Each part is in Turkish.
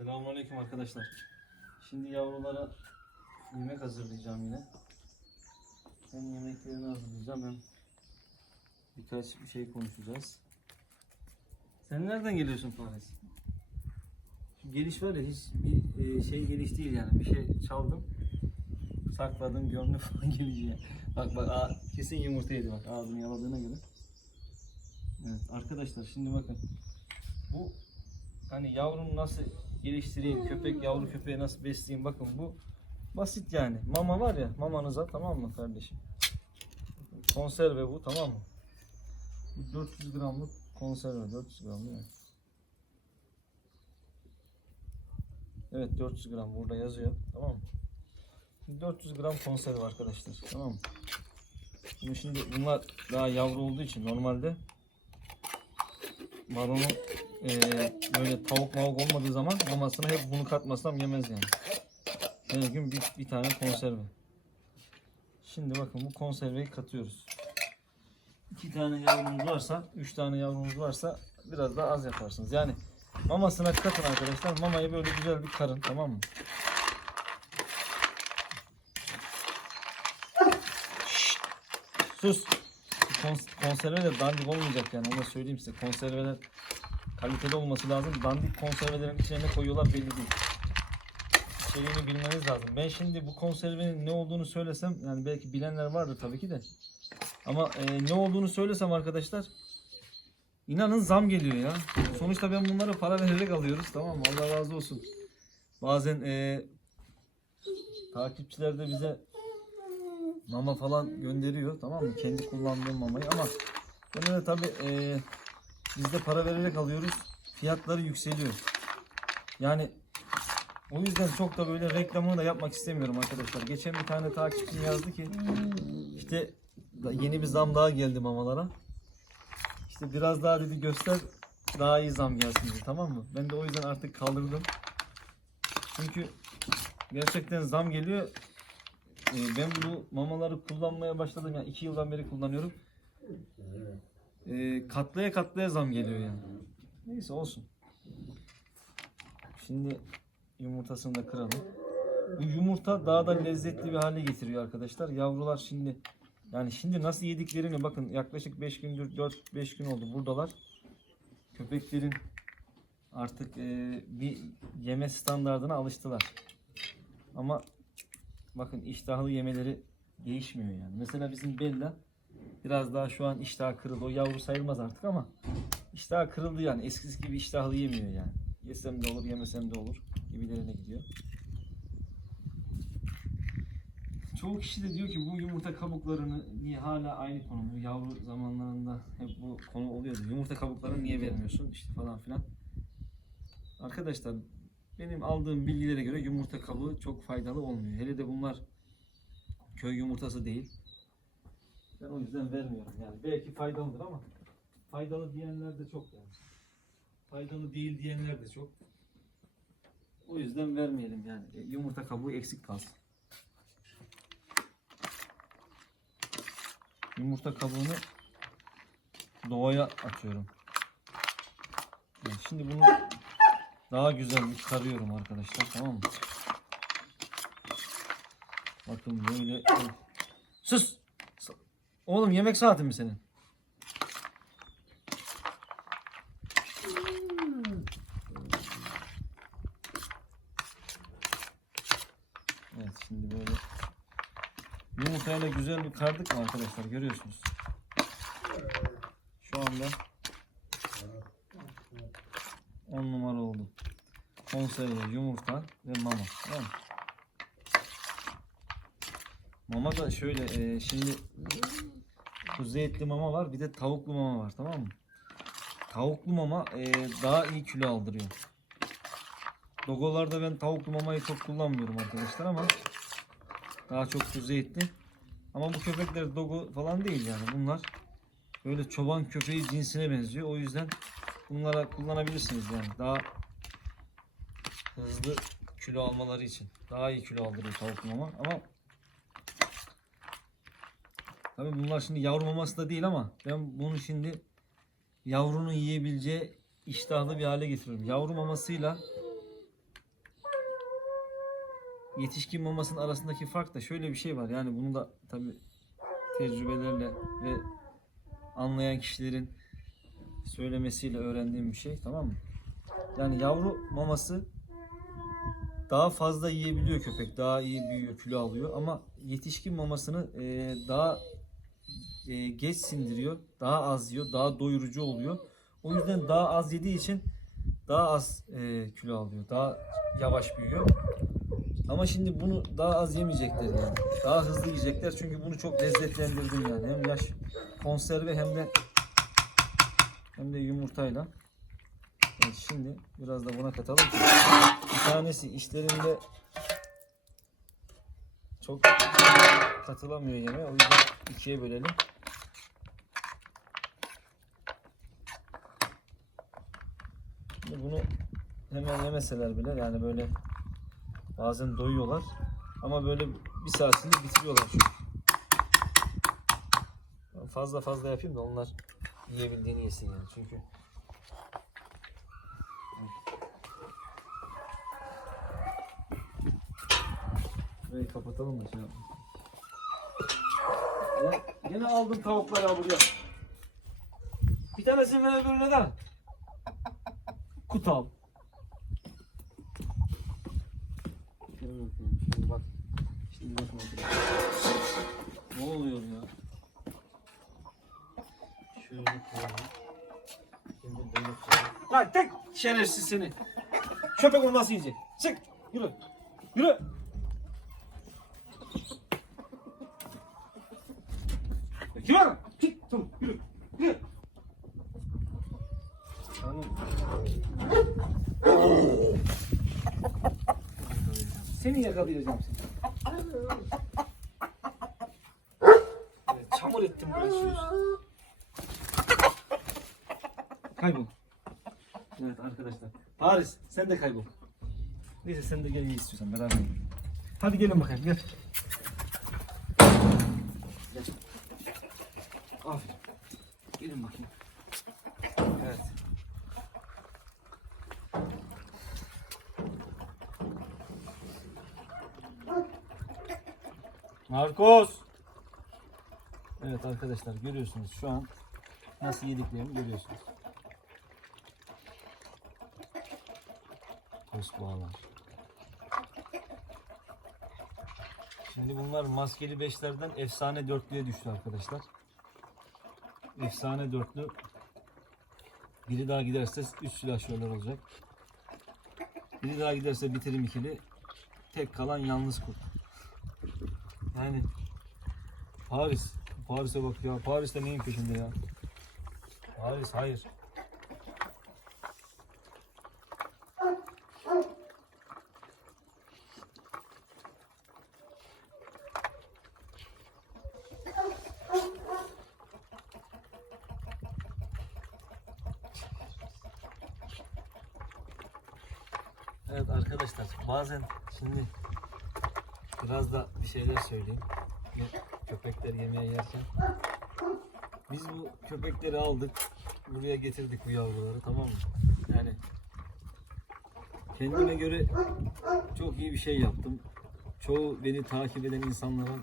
Selamünaleyküm arkadaşlar. Şimdi yavrulara yemek hazırlayacağım yine. Hem yemeklerini hazırlayacağım hem birkaç bir şey konuşacağız. Sen nereden geliyorsun Paris? Geliş var ya hiç bir e, şey geliş değil yani. Bir şey çaldım. Sakladım gömle falan geleceği. Bak bak aa, kesin yumurta yedi bak ağzını yaladığına göre. Evet arkadaşlar şimdi bakın. Bu hani yavrumu nasıl geliştireyim, köpek yavru köpeği nasıl besleyeyim bakın bu basit yani. Mama var ya mamanıza tamam mı kardeşim? Konserve bu tamam mı? Bu 400 gramlık konserve 400 gram değil mi? Evet 400 gram burada yazıyor tamam mı? Şimdi 400 gram konserve arkadaşlar tamam mı? Şimdi, şimdi bunlar daha yavru olduğu için normalde maronu eee, böyle tavuk mavuk olmadığı zaman mamasına hep bunu katmasam yemez yani. Her gün bir, bir tane konserve. Şimdi bakın bu konserveyi katıyoruz. İki tane yavrumuz varsa, üç tane yavrumuz varsa biraz daha az yaparsınız. Yani mamasına katın arkadaşlar. Mamayı böyle güzel bir karın tamam mı? Şşt! Sus. Kons- konserve de dandik olmayacak yani onu söyleyeyim size. Konserveler kaliteli olması lazım. Dandik konservelerin içine ne koyuyorlar belli değil. İçeriğini bilmeniz lazım. Ben şimdi bu konservenin ne olduğunu söylesem yani belki bilenler vardır tabii ki de. Ama e, ne olduğunu söylesem arkadaşlar inanın zam geliyor ya. Sonuçta ben bunlara para vererek alıyoruz tamam mı? Allah razı olsun. Bazen e, takipçiler de bize mama falan gönderiyor tamam mı? Kendi kullandığım mamayı ama gene de tabii e, biz de para vererek alıyoruz. Fiyatları yükseliyor. Yani o yüzden çok da böyle reklamını da yapmak istemiyorum arkadaşlar. Geçen bir tane takipçim yazdı ki işte yeni bir zam daha geldi mamalara. İşte biraz daha dedi göster daha iyi zam gelsin dedi tamam mı? Ben de o yüzden artık kaldırdım. Çünkü gerçekten zam geliyor. Ee, ben bu mamaları kullanmaya başladım yani iki yıldan beri kullanıyorum. Ee, katlaya katlaya zam geliyor yani. Neyse olsun. Şimdi yumurtasını da kıralım. Bu yumurta daha da lezzetli bir hale getiriyor arkadaşlar. Yavrular şimdi yani şimdi nasıl yediklerini bakın yaklaşık 5 gündür 4-5 gün oldu buradalar. Köpeklerin artık e, bir yeme standardına alıştılar. Ama bakın iştahlı yemeleri değişmiyor yani. Mesela bizim Bella biraz daha şu an iştahı kırıldı. O yavru sayılmaz artık ama iştahı kırıldı yani. Eskisi gibi iştahlı yemiyor yani. Yesem de olur, yemesem de olur gibilerine gidiyor. Çoğu kişi de diyor ki bu yumurta kabuklarını niye hala aynı konu bu yavru zamanlarında hep bu konu oluyordu. Yumurta kabuklarını niye vermiyorsun işte falan filan. Arkadaşlar benim aldığım bilgilere göre yumurta kabuğu çok faydalı olmuyor. Hele de bunlar köy yumurtası değil. Ben o yüzden vermiyorum yani. Belki faydalıdır ama faydalı diyenler de çok yani. Faydalı değil diyenler de çok. O yüzden vermeyelim yani. E, Yumurta kabuğu eksik kalsın. Yumurta kabuğunu doğaya atıyorum. Yani şimdi bunu daha güzel karıyorum arkadaşlar tamam mı? Bakın böyle Sus! Oğlum yemek saati mi senin? Evet şimdi böyle yumurtayla güzel bir kardık mı arkadaşlar görüyorsunuz. Şu anda 10 numara oldu. Konserve, yumurta ve mama. Mı? Mama da şöyle e, şimdi kuzu etli mama var bir de tavuklu mama var tamam mı? Tavuklu mama e, daha iyi kilo aldırıyor. Dogolarda ben tavuklu mamayı çok kullanmıyorum arkadaşlar ama daha çok kuzu etli. Ama bu köpekler dogo falan değil yani bunlar böyle çoban köpeği cinsine benziyor. O yüzden bunlara kullanabilirsiniz yani daha hızlı kilo almaları için. Daha iyi kilo aldırıyor tavuk mama ama Tabii bunlar şimdi yavru maması da değil ama ben bunu şimdi yavrunun yiyebileceği iştahlı bir hale getiriyorum. Yavru mamasıyla yetişkin mamasının arasındaki fark da şöyle bir şey var. Yani bunu da tabii tecrübelerle ve anlayan kişilerin söylemesiyle öğrendiğim bir şey tamam mı? Yani yavru maması daha fazla yiyebiliyor köpek. Daha iyi büyüyor, kilo alıyor ama yetişkin mamasını daha e, geç sindiriyor. Daha az yiyor, daha doyurucu oluyor. O yüzden daha az yediği için daha az e, kilo alıyor. Daha yavaş büyüyor. Ama şimdi bunu daha az yemeyecekler yani. Daha hızlı yiyecekler çünkü bunu çok lezzetlendirdim yani. Hem yaş konserve hem de hem de yumurtayla. Evet şimdi biraz da buna katalım bir tanesi işlerinde çok katılamıyor yemeğe. O yüzden ikiye bölelim. Şimdi bunu hemen yemeseler bile yani böyle bazen doyuyorlar ama böyle bir saatinde bitiriyorlar çünkü. Fazla fazla yapayım da onlar yiyebildiğini yesin yani çünkü. Burayı kapatalım da şey yapmayın. Ya, Yine aldım tavukları ya buraya. Bir tanesini ver öbürüne de. Kutal. Şöyle bak. Şimdi bakma Ne oluyor ya? Şöyle koyalım. Şimdi böyle koyalım. Lan tek şerefsiz seni. Köpek onu nasıl yiyecek? Çık. Yürü. Yürü. Yürü. Çık. Tamam. Yürü. Seni yakalayacağım seni. Evet, çamur ettim burası. Kaybol. Evet arkadaşlar. Paris sen de kaybol. Neyse sen de gel istiyorsan beraber. Hadi gelin bakayım. Gel. Marcos. Evet arkadaşlar görüyorsunuz şu an nasıl yediklerini görüyorsunuz. Tosbağalar. Şimdi bunlar maskeli beşlerden efsane dörtlüye düştü arkadaşlar. Efsane dörtlü. Biri daha giderse üç silahşörler olacak. Biri daha giderse bitirim ikili. Tek kalan yalnız kurt. Yani Paris. Paris'e bak ya. Paris'te neyin peşinde ya? Paris hayır. Evet arkadaşlar bazen şimdi biraz da bir şeyler söyleyeyim. Ye- Köpekler yemeğe yerken. Biz bu köpekleri aldık. Buraya getirdik bu yavruları tamam mı? Yani kendime göre çok iyi bir şey yaptım. Çoğu beni takip eden insanların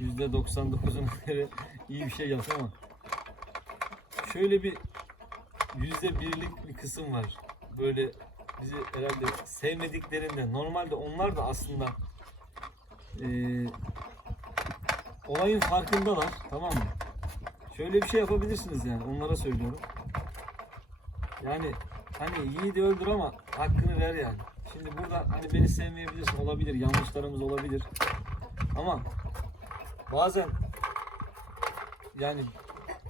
%99'una göre iyi bir şey yaptım ama şöyle bir yüzde birlik bir kısım var. Böyle bizi herhalde sevmediklerinden normalde onlar da aslında eee, olayın farkındalar tamam mı? Şöyle bir şey yapabilirsiniz yani onlara söylüyorum. Yani hani yiğidi öldür ama hakkını ver yani. Şimdi burada hani beni sevmeyebilirsin olabilir yanlışlarımız olabilir. Ama bazen yani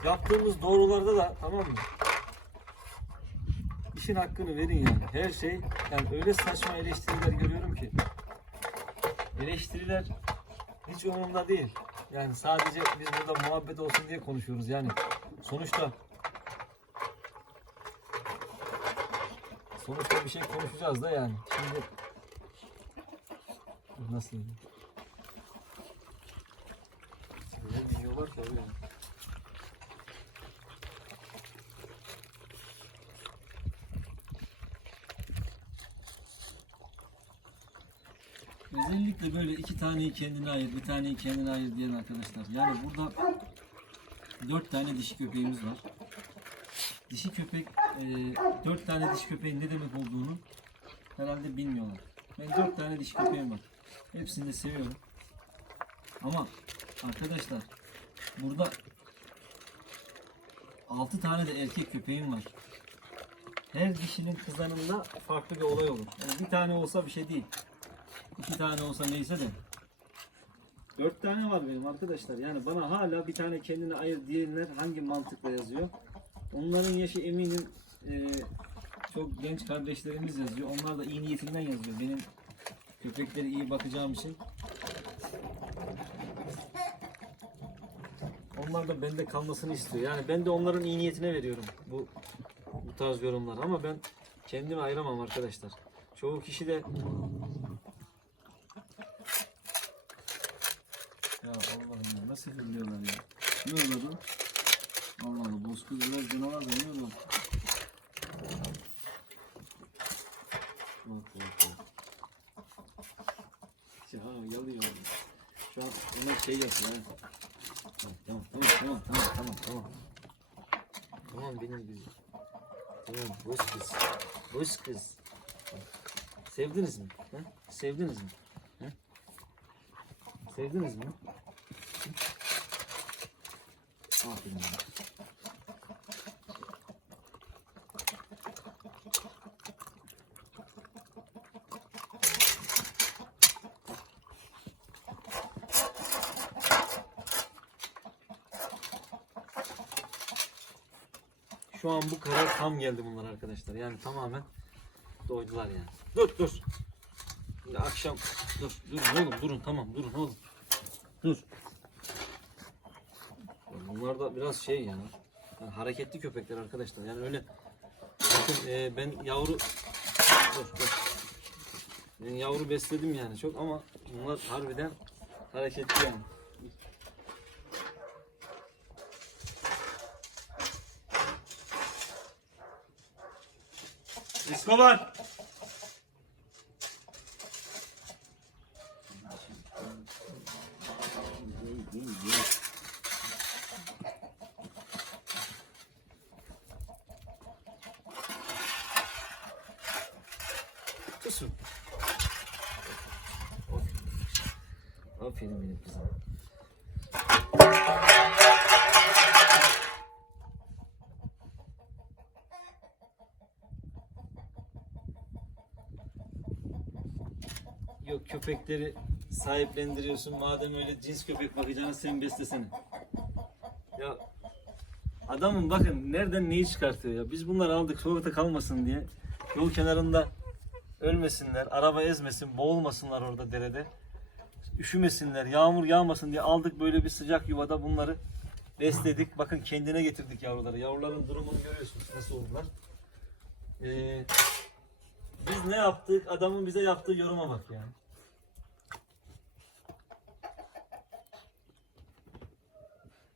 yaptığımız doğrularda da tamam mı? İşin hakkını verin yani. Her şey yani öyle saçma eleştiriler görüyorum ki. Eleştiriler hiç umurumda değil. Yani sadece biz burada muhabbet olsun diye konuşuyoruz yani. Sonuçta sonuçta bir şey konuşacağız da yani. Şimdi nasıl? Ne yiyorlar ki öyle. Özellikle böyle iki taneyi kendine ayır, bir taneyi kendine ayır diyen arkadaşlar. Yani burada dört tane dişi köpeğimiz var. Dişi köpek, e, dört tane dişi köpeğin ne demek olduğunu herhalde bilmiyorlar. Ben dört tane dişi köpeğim var. Hepsini de seviyorum. Ama arkadaşlar burada altı tane de erkek köpeğim var. Her dişinin kızanında farklı bir olay olur. Yani bir tane olsa bir şey değil. İki tane olsa neyse de. Dört tane var benim arkadaşlar. Yani bana hala bir tane kendine ayır diyenler hangi mantıkla yazıyor? Onların yaşı eminim e, çok genç kardeşlerimiz yazıyor. Onlar da iyi niyetinden yazıyor. Benim köpekleri iyi bakacağım için. Onlar da bende kalmasını istiyor. Yani ben de onların iyi niyetine veriyorum bu bu tarz yorumlar ama ben kendimi ayıramam arkadaşlar. Çoğu kişi de Ya Allah'ım ya. Ne oldu? Allah Allah bozkır biraz canavar da ne oldu? Bak bak bak. Ya yalıyor. Şu an ona şey yapıyor. Tamam tamam tamam tamam tamam tamam. Tamam benim güzel. Tamam boş kız. Boş kız. Sevdiniz mi? Ha? Sevdiniz mi? Ha? Sevdiniz mi? Aferin. Şu an bu karar tam geldi bunlar arkadaşlar. Yani tamamen doydular yani. Dur dur. Şimdi akşam dur dur oğlum durun tamam durun oğlum. Dur. Bunlar da biraz şey yani. yani hareketli köpekler arkadaşlar. Yani öyle bakın e, ben yavru dur dur. Ben yavru besledim yani çok ama bunlar harbiden hareketli yani. Escobar. Kızım. Aferin benim kızım. Yok köpekleri sahiplendiriyorsun. Madem öyle cins köpek bakacağına sen beslesene. Ya adamın bakın nereden neyi çıkartıyor ya. Biz bunları aldık sokakta kalmasın diye. Yol kenarında ölmesinler, araba ezmesin, boğulmasınlar orada derede. Üşümesinler, yağmur yağmasın diye aldık böyle bir sıcak yuvada bunları besledik. Bakın kendine getirdik yavruları. Yavruların durumunu görüyorsunuz nasıl oldular. Ee, biz ne yaptık? Adamın bize yaptığı yoruma bak yani.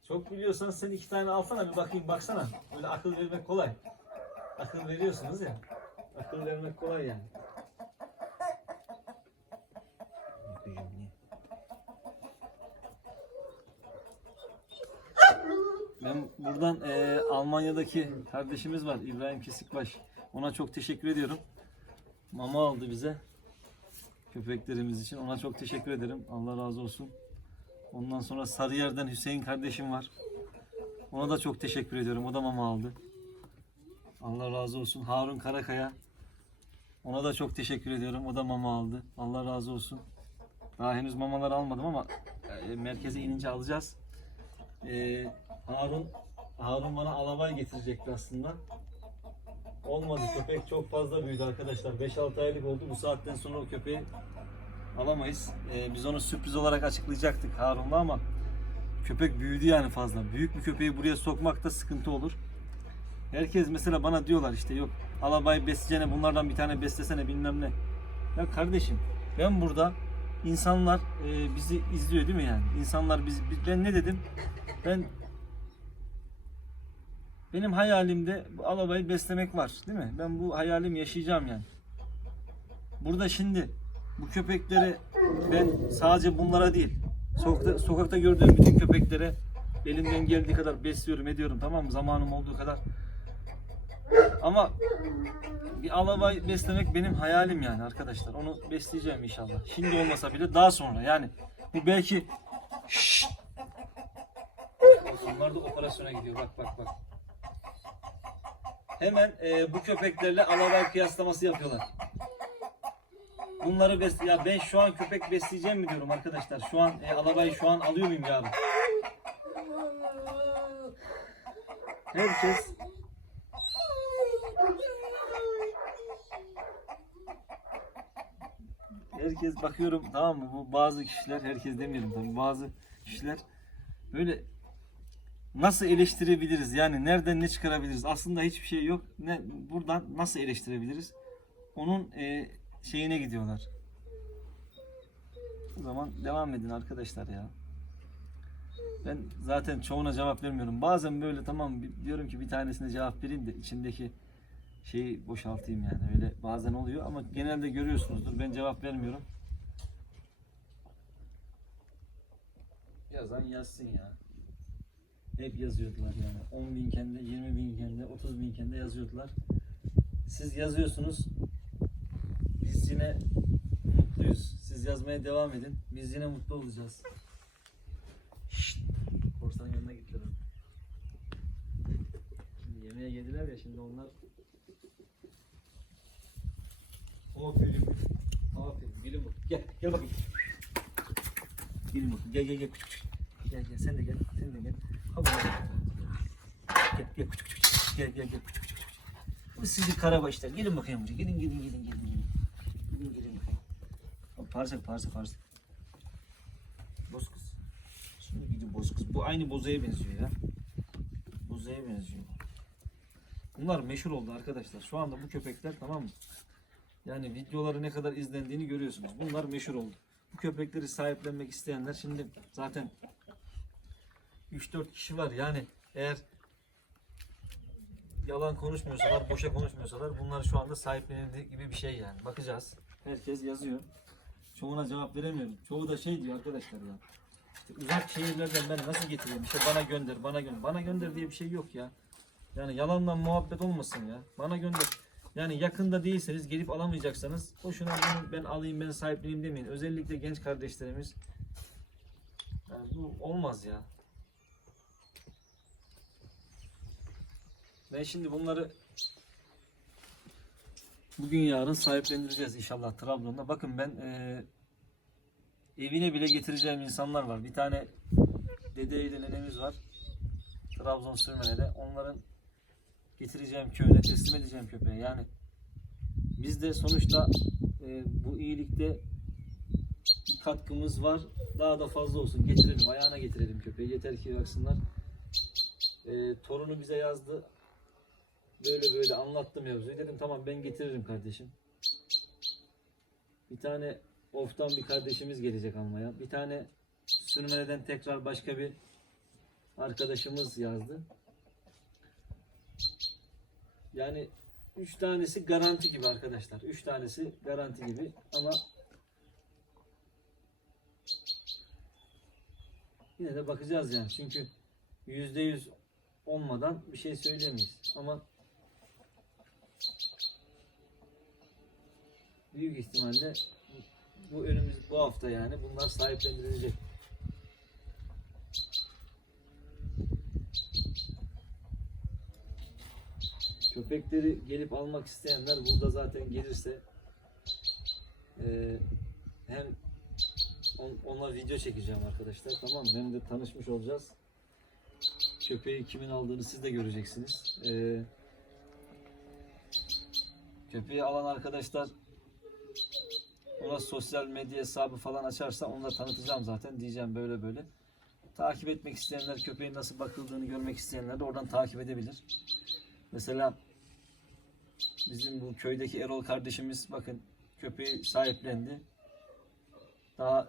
Çok biliyorsan sen iki tane alsana bir bakayım baksana. Böyle akıl vermek kolay. Akıl veriyorsunuz ya. Akıl vermek kolay yani. Ben buradan eee, Almanya'daki kardeşimiz var İbrahim Kesikbaş. Ona çok teşekkür ediyorum. Mama aldı bize. Köpeklerimiz için. Ona çok teşekkür ederim. Allah razı olsun. Ondan sonra Sarıyer'den Hüseyin kardeşim var. Ona da çok teşekkür ediyorum. O da mama aldı. Allah razı olsun. Harun Karakaya. Ona da çok teşekkür ediyorum. O da mama aldı. Allah razı olsun. Daha henüz mamalar almadım ama e, merkeze inince alacağız. E, Harun Harun bana alabay getirecekti aslında. Olmadı. Köpek çok fazla büyüdü arkadaşlar. 5-6 aylık oldu. Bu saatten sonra o köpeği alamayız. E, biz onu sürpriz olarak açıklayacaktık Harun'la ama köpek büyüdü yani fazla. Büyük bir köpeği buraya sokmak da sıkıntı olur. Herkes mesela bana diyorlar işte yok alabay besleyeceğine bunlardan bir tane beslesene bilmem ne. Ya kardeşim ben burada insanlar e, bizi izliyor değil mi yani? İnsanlar biz- ben ne dedim? Ben benim hayalimde bu alabayı beslemek var değil mi? Ben bu hayalim yaşayacağım yani. Burada şimdi bu köpekleri ben sadece bunlara değil sokakta, sokakta gördüğüm bütün köpeklere elimden geldiği kadar besliyorum ediyorum tamam mı? Zamanım olduğu kadar. Ama bir alabay beslemek benim hayalim yani arkadaşlar. Onu besleyeceğim inşallah. Şimdi olmasa bile daha sonra. Yani bu belki Şşş! Onlar da operasyona gidiyor. Bak bak bak hemen e, bu köpeklerle alabay kıyaslaması yapıyorlar Bunları bes ya ben şu an köpek besleyeceğim mi diyorum arkadaşlar. Şu an e, alabayı şu an alıyor muyum yarın? Herkes Herkes bakıyorum tamam mı? Bu bazı kişiler herkes demeyelim tabii bazı kişiler böyle nasıl eleştirebiliriz? Yani nereden ne çıkarabiliriz? Aslında hiçbir şey yok. Ne buradan nasıl eleştirebiliriz? Onun e, şeyine gidiyorlar. O zaman devam edin arkadaşlar ya. Ben zaten çoğuna cevap vermiyorum. Bazen böyle tamam diyorum ki bir tanesine cevap vereyim de içindeki şeyi boşaltayım yani. Öyle bazen oluyor ama genelde görüyorsunuzdur. Ben cevap vermiyorum. Yazan yazsın ya. Hep yazıyordular yani. 10 bin kende, 20 bin kende, 30 bin kende yazıyordular. Siz yazıyorsunuz. Biz yine mutluyuz. Siz yazmaya devam edin. Biz yine mutlu olacağız. Şşt. Korsan yanına gittiler. Şimdi yemeğe geldiler ya şimdi onlar Aferin. Aferin. Gülüm bak. Gel. Gel bakayım. Gülüm bak. Gel gel gel. Gel gel. Sen de gel. Sen de gel. Gel gel. Gel gel gel küçük küçük. Bu sizi karabaşlar. Gelin bakayım buraya. Gelin gelin gelin gelin. Gelin gelin, gelin bakayım. Hop, Parsak parsak parsak. Boz kız. Şimdi gidiyor boz kız. Bu aynı bozaya benziyor ya. Bozaya benziyor. Bunlar meşhur oldu arkadaşlar. Şu anda bu köpekler tamam mı? Yani videoları ne kadar izlendiğini görüyorsunuz. Bunlar meşhur oldu. Bu köpekleri sahiplenmek isteyenler şimdi zaten 3-4 kişi var. Yani eğer yalan konuşmuyorsalar, boşa konuşmuyorsalar bunlar şu anda sahiplenildiği gibi bir şey yani. Bakacağız. Herkes yazıyor. Çoğuna cevap veremiyorum. Çoğu da şey diyor arkadaşlar ya. İşte uzak şehirlerden ben nasıl getireyim? İşte bana gönder, bana gönder. Bana gönder diye bir şey yok ya. Yani yalandan muhabbet olmasın ya. Bana gönder. Yani yakında değilseniz gelip alamayacaksanız boşuna bunu ben alayım ben sahipleneyim demeyin. Özellikle genç kardeşlerimiz yani bu olmaz ya. Ben şimdi bunları bugün yarın sahiplendireceğiz inşallah Trabzon'da. Bakın ben eee, evine bile getireceğim insanlar var. Bir tane dedeyle nenemiz var. Trabzon Sürmene'de. Onların getireceğim köyüne teslim edeceğim köpeğe. Yani biz de sonuçta e, bu iyilikte bir katkımız var. Daha da fazla olsun. Getirelim, ayağına getirelim köpeği. Yeter ki baksınlar. E, torunu bize yazdı. Böyle böyle anlattım mevzuyu. Dedim tamam ben getiririm kardeşim. Bir tane oftan bir kardeşimiz gelecek almaya. Bir tane sürmeneden tekrar başka bir arkadaşımız yazdı. Yani üç tanesi garanti gibi arkadaşlar. Üç tanesi garanti gibi ama yine de bakacağız yani. Çünkü yüzde yüz olmadan bir şey söyleyemeyiz. Ama büyük ihtimalle bu önümüz bu hafta yani bunlar sahiplendirilecek. Köpekleri gelip almak isteyenler burada zaten gelirse eee, hem on- ona video çekeceğim arkadaşlar tamam? Hem de tanışmış olacağız. Köpeği kimin aldığını siz de göreceksiniz. Eee, köpeği alan arkadaşlar ona sosyal medya hesabı falan açarsa onu da tanıtacağım zaten. Diyeceğim böyle böyle. Takip etmek isteyenler, köpeğin nasıl bakıldığını görmek isteyenler de oradan takip edebilir. Mesela bizim bu köydeki Erol kardeşimiz bakın köpeği sahiplendi. Daha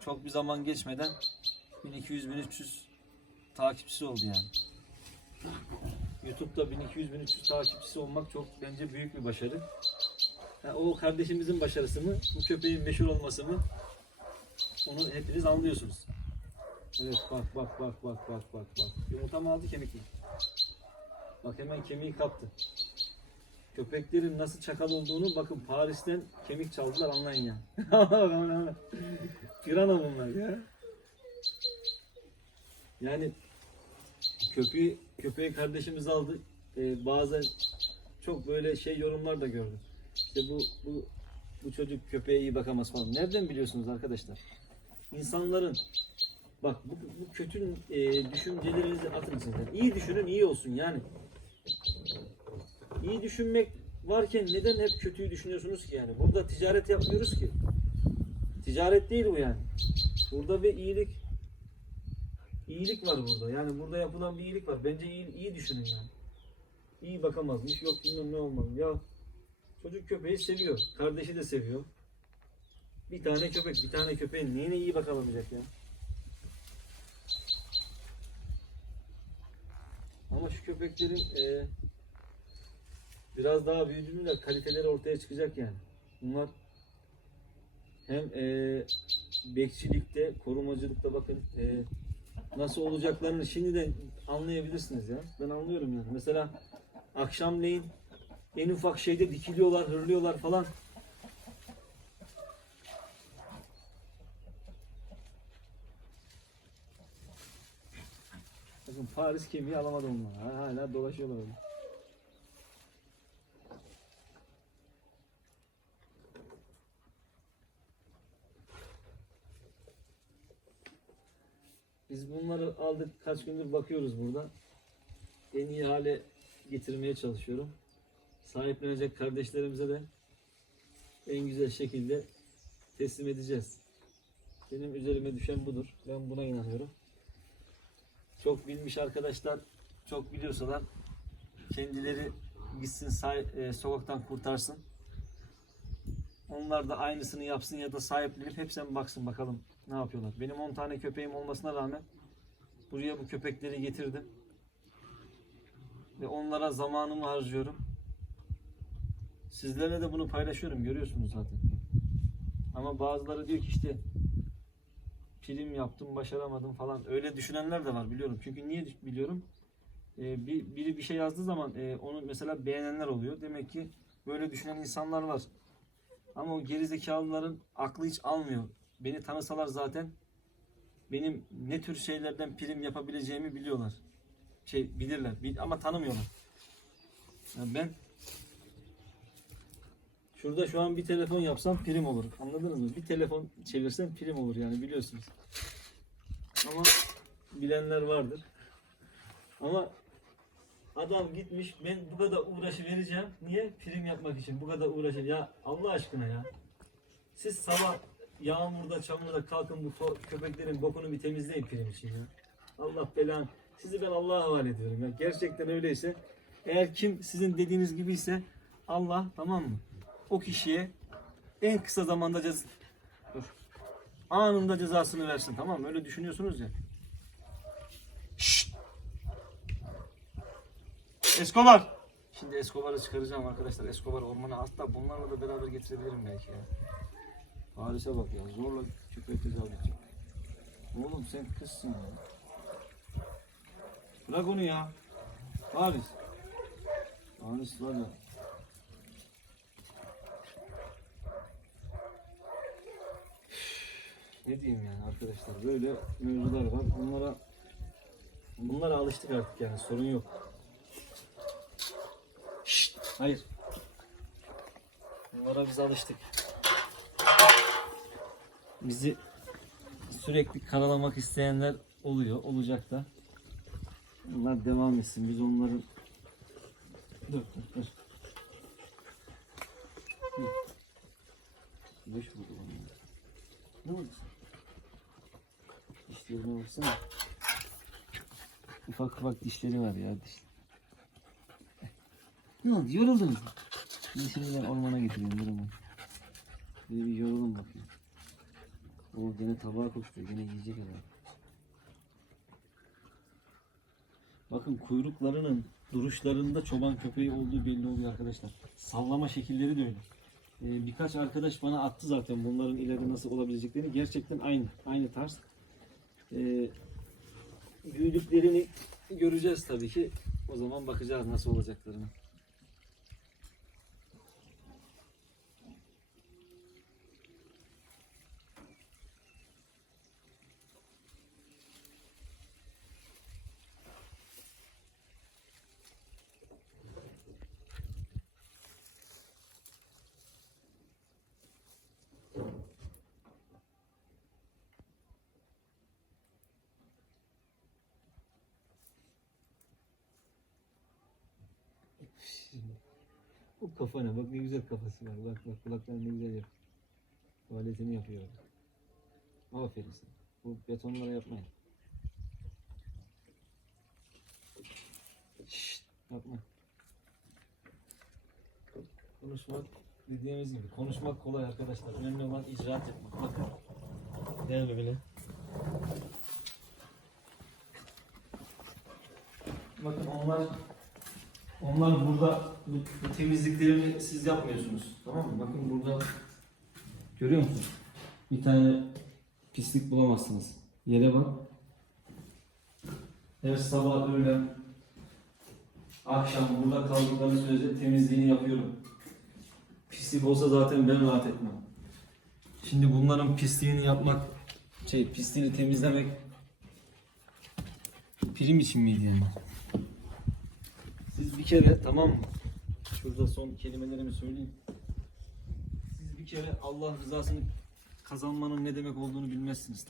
çok bir zaman geçmeden 1200-1300 takipçisi oldu yani. YouTube'da 1200-1300 takipçisi olmak çok bence büyük bir başarı. O kardeşimizin başarısı mı? Bu köpeğin meşhur olması mı? Onu hepiniz anlıyorsunuz. Evet bak bak bak bak bak bak bak. Yumurta mı aldı kemik mi? Bak hemen kemiği kaptı. Köpeklerin nasıl çakal olduğunu bakın Paris'ten kemik çaldılar anlayın ya. Pirana bunlar ya. Yani köpeği köpeği kardeşimiz aldı. Ee, bazen çok böyle şey yorumlar da gördüm. İşte bu bu bu çocuk köpeğe iyi bakamaz falan. Nereden biliyorsunuz arkadaşlar? İnsanların bak bu, bu kötü e, düşüncelerinizi atın sizden. İyi düşünün, iyi olsun yani. İyi düşünmek varken neden hep kötüyü düşünüyorsunuz ki yani? Burada ticaret yapmıyoruz ki. Ticaret değil bu yani. Burada bir iyilik iyilik var burada. Yani burada yapılan bir iyilik var. Bence iyi, iyi düşünün yani. İyi bakamazmış, yok bilmem ne olmalı. Ya çocuk köpeği seviyor. Kardeşi de seviyor. Bir tane köpek, bir tane köpeğin neyine iyi bakalamayacak ya? Ama şu köpeklerin e, biraz daha büyüdüğünde kaliteleri ortaya çıkacak yani. Bunlar hem e, bekçilikte, korumacılıkta bakın e, nasıl olacaklarını şimdiden anlayabilirsiniz ya. Ben anlıyorum yani. Mesela akşamleyin en ufak şeyde dikiliyorlar, hırlıyorlar falan. Bakın Paris kemiği alamadı onlar. Ha- Hala dolaşıyorlar öyle. Biz bunları aldık kaç gündür bakıyoruz burada. En iyi hale getirmeye çalışıyorum. Sahiplenecek kardeşlerimize de en güzel şekilde teslim edeceğiz. Benim üzerime düşen budur. Ben buna inanıyorum. Çok bilmiş arkadaşlar çok biliyorsalar kendileri gitsin e, sokaktan kurtarsın. Onlar da aynısını yapsın ya da sahiplenip hepsine baksın bakalım ne yapıyorlar. Benim 10 tane köpeğim olmasına rağmen buraya bu köpekleri getirdim. Ve onlara zamanımı harcıyorum. Sizlerle de bunu paylaşıyorum görüyorsunuz zaten. Ama bazıları diyor ki işte prim yaptım başaramadım falan öyle düşünenler de var biliyorum. Çünkü niye biliyorum? Ee, bir, biri bir şey yazdığı zaman e, onu mesela beğenenler oluyor. Demek ki böyle düşünen insanlar var. Ama o gerizekalıların aklı hiç almıyor. Beni tanısalar zaten benim ne tür şeylerden prim yapabileceğimi biliyorlar. Şey bilirler bil- ama tanımıyorlar. Yani ben şurada şu an bir telefon yapsam prim olur. Anladınız mı? Bir telefon çevirsem prim olur yani biliyorsunuz. Ama bilenler vardır. Ama adam gitmiş ben bu kadar uğraşı vereceğim. Niye? Prim yapmak için bu kadar uğraşın. Ya Allah aşkına ya. Siz sabah yağmurda çamurda kalkın bu köpeklerin bokunu bir temizleyin prim için ya. Allah belanı. Sizi ben Allah'a havale ediyorum ya. Gerçekten öyleyse eğer kim sizin dediğiniz gibi ise Allah tamam mı? O kişiye en kısa zamanda cez Dur. anında cezasını versin tamam mı? Öyle düşünüyorsunuz ya. Şşt! Escobar! Şimdi Escobar'ı çıkaracağım arkadaşlar. Escobar ormana hatta bunlarla da beraber getirebilirim belki ya. Paris'e bak ya zorla köpeği tecavüz edecek. Oğlum sen kızsın ya. Bırak onu ya. Paris. Paris var ya. Ne diyeyim yani arkadaşlar böyle mevzular var. Bunlara bunlara alıştık artık yani sorun yok. Şşt, hayır. Bunlara biz alıştık. Bizi sürekli karalamak isteyenler oluyor, olacak da. Bunlar devam etsin. Biz onların Dur, dur, dur. Bana. Ne oldu? Dişlerine baksana. Ufak ufak dişleri var ya diş. Ne oldu? Yoruldunuz mu? Şimdi, şimdi ben ormana getireyim durumu. Bir, bir yorulun bakayım. O gene tabağa koştu. Gene yiyecek herhalde. Bakın kuyruklarının duruşlarında çoban köpeği olduğu belli oluyor arkadaşlar. Sallama şekilleri de öyle. Ee, birkaç arkadaş bana attı zaten bunların ileride nasıl olabileceklerini. Gerçekten aynı. Aynı tarz. Ee, büyüdüklerini göreceğiz tabii ki. O zaman bakacağız nasıl olacaklarını. Bu kafa ne? Bak ne güzel kafası var. Bak bak kulaklar ne güzel yapıyor. Tuvaletini yapıyor. Aferin sana. Bu betonlara yapmayın. Şşt, yapma. Konuşmak dediğimiz gibi. Konuşmak kolay arkadaşlar. Önemli olan icraat yapmak. Bakın. Gel böyle. Bakın onlar onlar burada bu, bu temizliklerini siz yapmıyorsunuz. Tamam mı? Bakın burada görüyor musunuz? Bir tane pislik bulamazsınız. Yere bak. Her sabah öğlen akşam burada kaldıkları sürece temizliğini yapıyorum. Pislik olsa zaten ben rahat etmem. Şimdi bunların pisliğini yapmak, şey pisliğini temizlemek prim için miydi yani? Siz bir kere tamam mı? Şurada son kelimelerimi söyleyeyim. Siz bir kere Allah rızasını kazanmanın ne demek olduğunu bilmezsiniz.